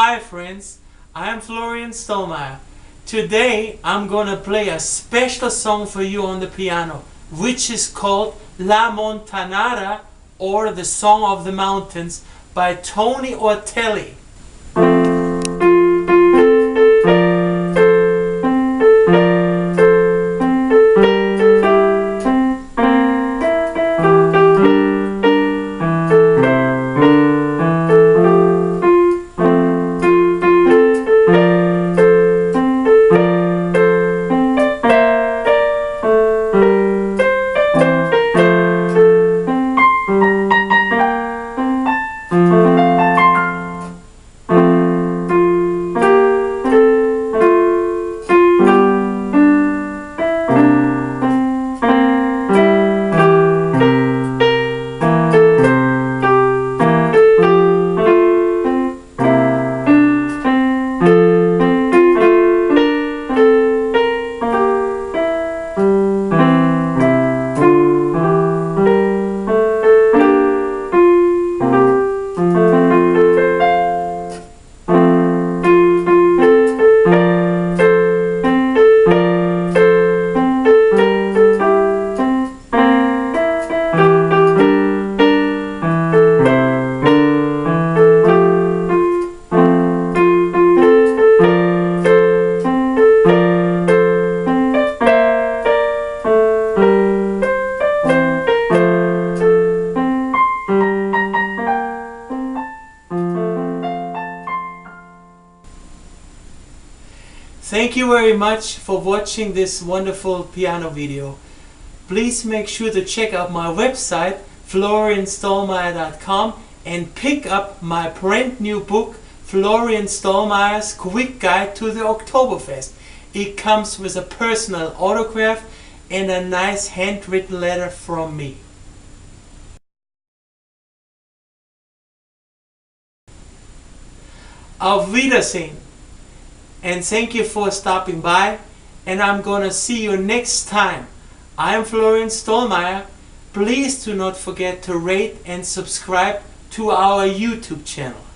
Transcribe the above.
Hi friends, I am Florian Stollmayer. Today I'm gonna play a special song for you on the piano, which is called La Montanara, or the Song of the Mountains, by Tony Ortelli. Thank you very much for watching this wonderful piano video. Please make sure to check out my website florianstollmayer.com and pick up my brand new book, Florian Stollmayer's Quick Guide to the Oktoberfest. It comes with a personal autograph and a nice handwritten letter from me. Auf Wiedersehen, and thank you for stopping by, and I'm gonna see you next time. I'm Florian Stollmayer. Please do not forget to rate and subscribe to our YouTube channel.